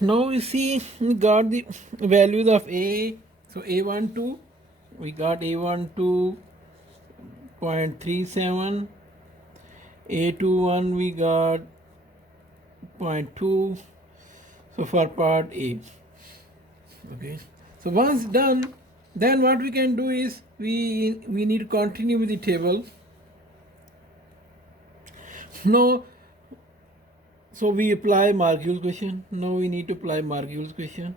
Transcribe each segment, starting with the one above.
Now we see we got the values of A. So A12 we got A12.37, A21 we got 0.2. So for part A. Okay. So once done, then what we can do is we need to continue with the table. Now, so we apply Margulies question. Now we need to apply Margulies question.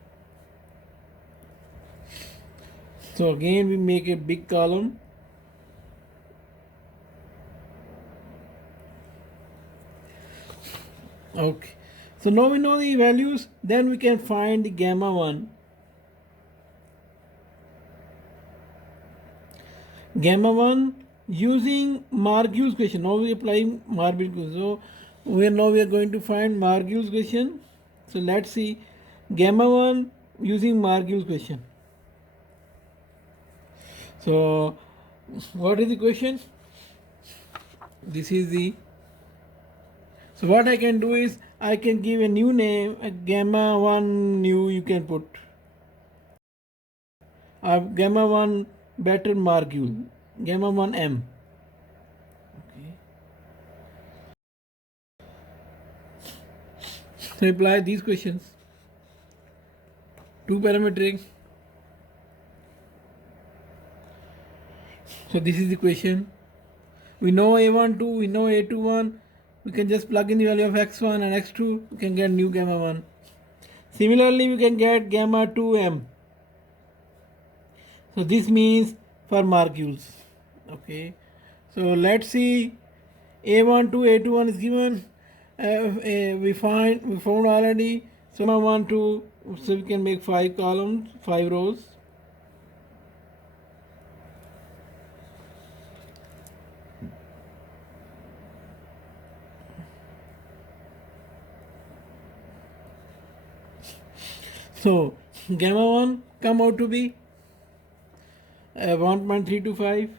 So again we make a big column. Okay. So now we know the values, then we can find the gamma 1. Gamma 1 using Margulies question. Now we apply Margulies question. So we are going to find Margulies question. So let's see gamma 1 using Margulies question. So what is the question? This is the, so what I can do is I can give a new name, a gamma 1 new you can put, gamma 1 better Margule, gamma 1 M. Okay. So apply these questions. Two parametric. So this is the question. We know A12, we know A21. We can just plug in the value of x1 and x2. We can get new gamma 1. Similarly, we can get gamma 2m. So this means for Margules. Okay. So let's see. A12, A21 is given. We found already. So gamma 1, 2. So we can make 5 columns, 5 rows. So gamma 1 come out to be 1.325.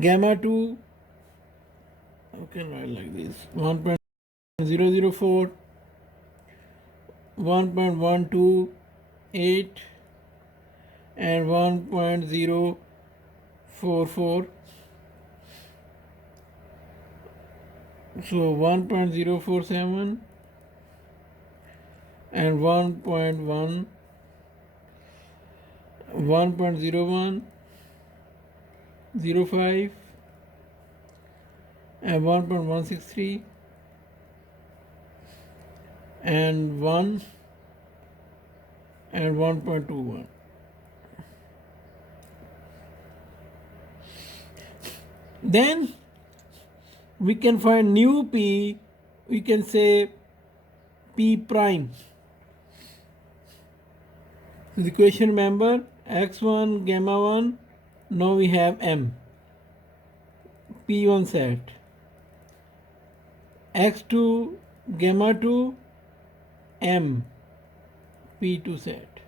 Gamma 2, I can write like this, 1.004, 1.128 and 1.044. So 1.047 and 1.1, 1.01, 05 and 1.163 and 1 and 1.21. Then we can find new P, we can say P prime. So the question, remember, x1 gamma 1, now we have M, P1 set, x2 gamma 2, M, P2 set.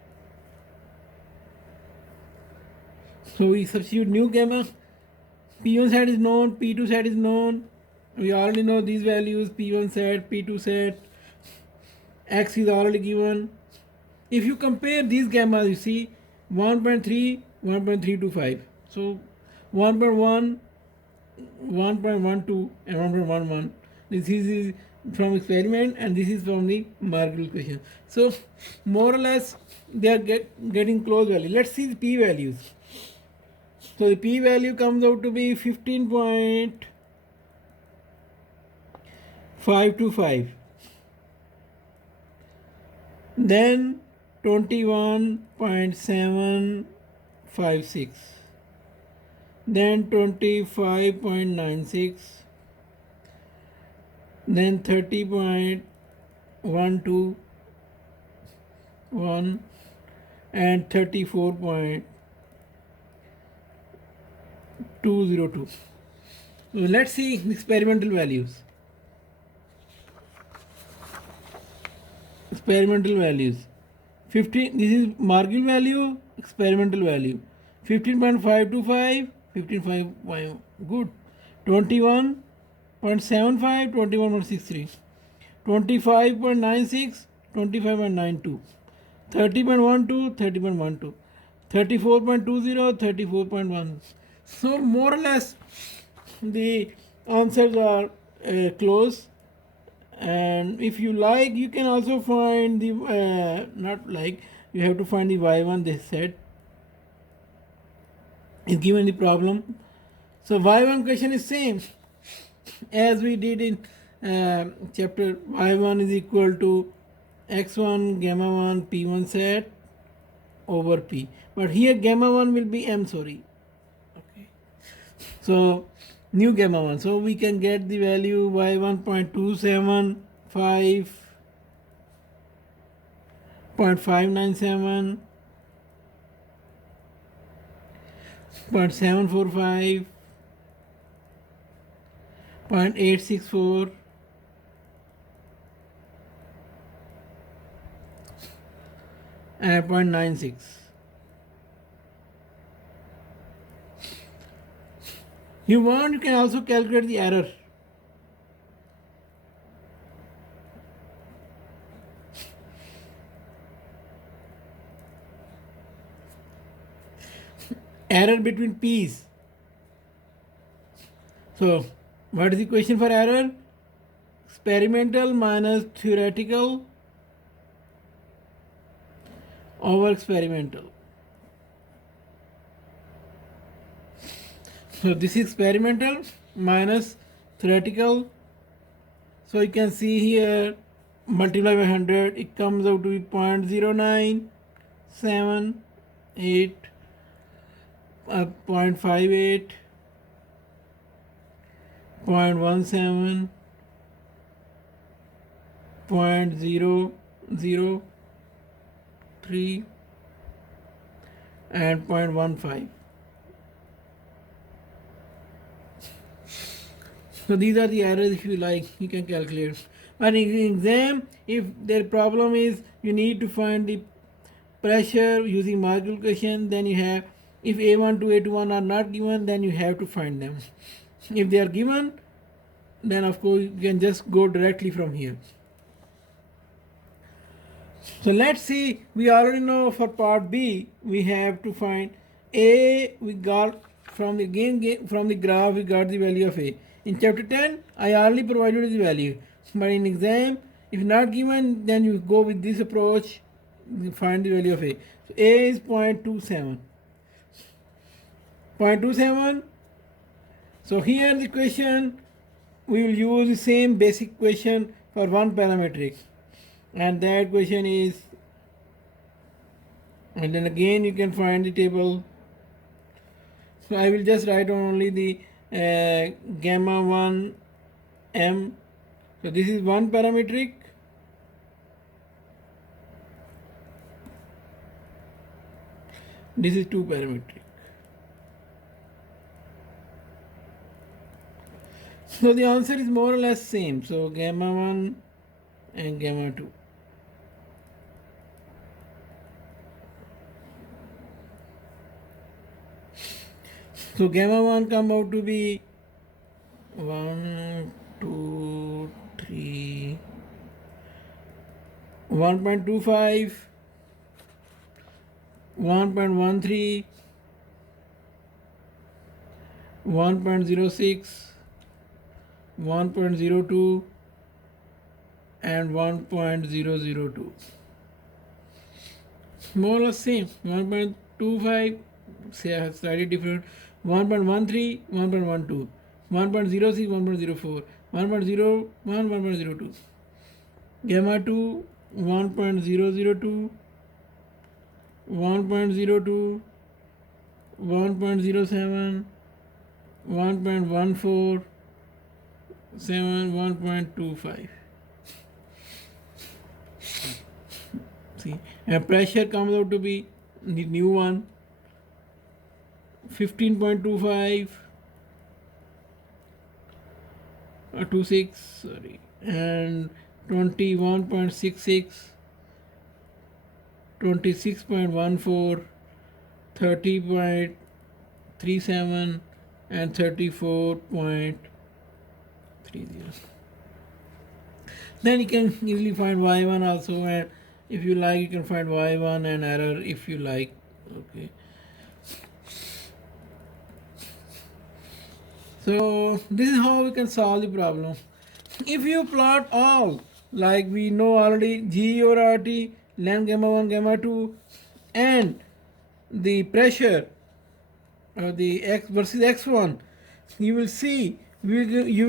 So we substitute new gamma, P1 set is known, P2 set is known, we already know these values, P1 set, P2 set, X is already given. If you compare these gammas, you see 1.3, 1.325. So 1.1, 1.12 and 1.11. This is from experiment and this is from the Margulies question. So more or less they are getting close value. Let's see the p values. So the p value comes out to be 15.525. Then 21.756, then 25.96, then 30.121 and 34.202. Let's see experimental values. Experimental values. 15, this is Margulies value, experimental value. 15.525, 15.5, good. 21.75, 21.63. 25.96, 25.92, 30.12, 30.12, 34.20, 34.1. So more or less the answers are close. And if you like, you can also find the not like, you have to find the y1 they said is given the problem. So y1 question is same as we did in chapter. Y1 is equal to x1 gamma 1 p1 set over p, but here gamma 1 will be m, sorry. Okay, so new gamma 1, so we can get the value y 1.275, 0.597, 0.745, 0.864, and 0.96. You want, you can also calculate the error. Error between p's. So what is the equation for error? Experimental minus theoretical over experimental. So this is experimental minus theoretical. So you can see here, multiply by 100, it comes out to be 0.0978, 0.58, 0.17, 0.003, and 0.15. So these are the errors. If you like, you can calculate. But in exam, if their problem is you need to find the pressure using multiplication, then you have, if A1 to A21 are not given, then you have to find them. If they are given, then of course you can just go directly from here. So let's see, we already know for part B we have to find A. We got from the from the graph we got the value of A. In chapter 10 I already provided the value, but in exam if not given, then you go with this approach, you find the value of A. So A is 0.27. 0.27. So here the question, we will use the same basic question for one parametric, and that question is, and then again you can find the table. So I will just write on only the gamma 1 m. So this is one parametric, this is two parametric. So the answer is more or less same. So gamma 1 and gamma 2. So gamma 1 come out to be 1, 2, 3, 1.25, 1.13, 1.06, 1.02, and 1.002. More or less same. 1.25, slightly different. 1.13, 1.12, 1.06, 1.04, 1.01, 1.02. Gamma 2, 1.002, 1.02, 1.07, 1.14, 1.25. See, and pressure comes out to be the new one, 15.25 or 26, sorry, and 21.66, 26.14, 30.37, and 34.30. Then you can easily find y1 also, and if you like you can find y1 and error if you like. Okay, so this is how we can solve the problem. If you plot all, like we know already, G or RT, ln gamma 1, gamma 2, and the pressure, the x versus x1, you will see you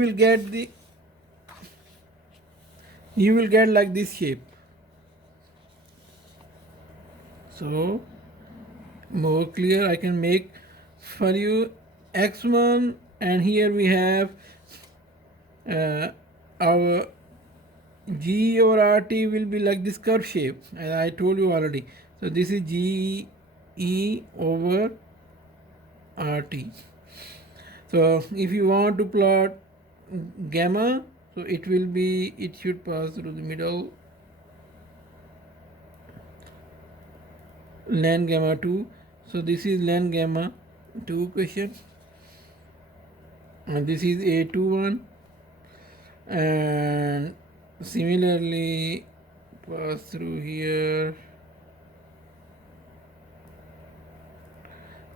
will get like this shape. So more clear I can make for you x1, and here we have our G or RT will be like this curve shape, as I told you already. So this is G E over RT. So if you want to plot gamma, so it should pass through the middle, ln gamma 2. So this is ln gamma 2 question, and this is A21, and similarly pass through here.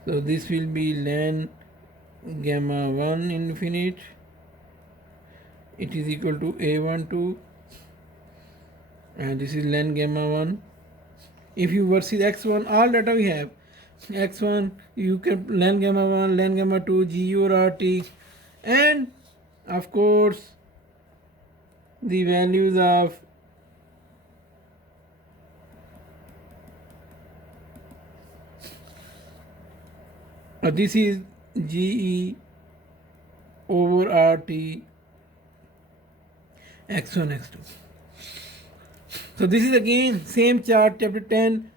So this will be ln gamma 1 infinite, it is equal to A12, and this is ln gamma 1. If you versus x1, all data we have, x1 you can ln gamma 1, ln gamma 2, GU or RT, and of course the values of this is GE over RT, x1, x2. So this is again same chart, chapter 10.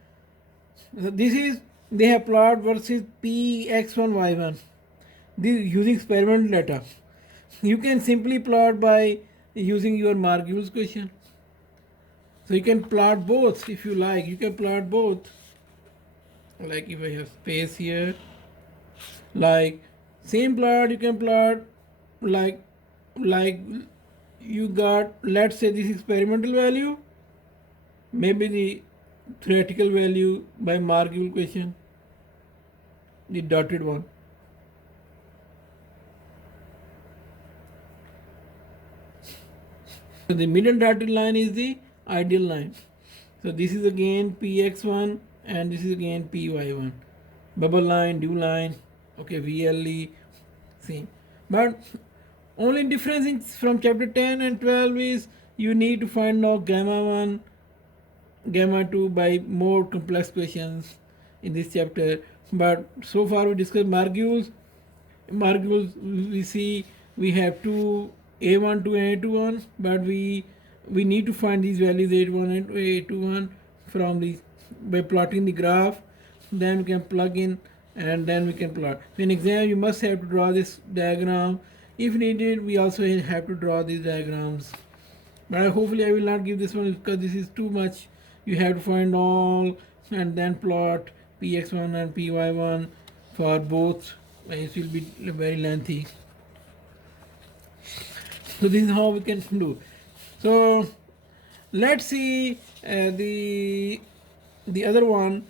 So this is, they have plot versus P x1 y1. This using experimental data. You can simply plot by using your Margulies question. So you can plot both if you like. You can plot both. Like if I have space here, like same plot you can plot like you got, let's say this experimental value, maybe the theoretical value by Margulies question, the dotted one. So the middle dotted line is the ideal line. So this is again px1 and this is again py1. Bubble line, dew line, okay, VLE, same. But only difference in, from chapter 10 and 12 is you need to find out gamma 1, gamma 2 by more complex questions in this chapter. But so far we discussed Margulies. We see we have two A1 to A21, but we need to find these values A1 and A21 from the, by plotting the graph. Then we can plug in and then we can plot. So in exam you must have to draw this diagram. If needed, we also have to draw these diagrams. But hopefully I will not give this one because this is too much. You have to find all and then plot px1 and py1 for both. It will be very lengthy. So this is how we can do. So let's see the other one.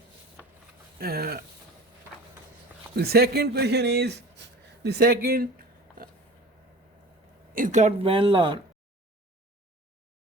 The second question is, the second is called Van Laar.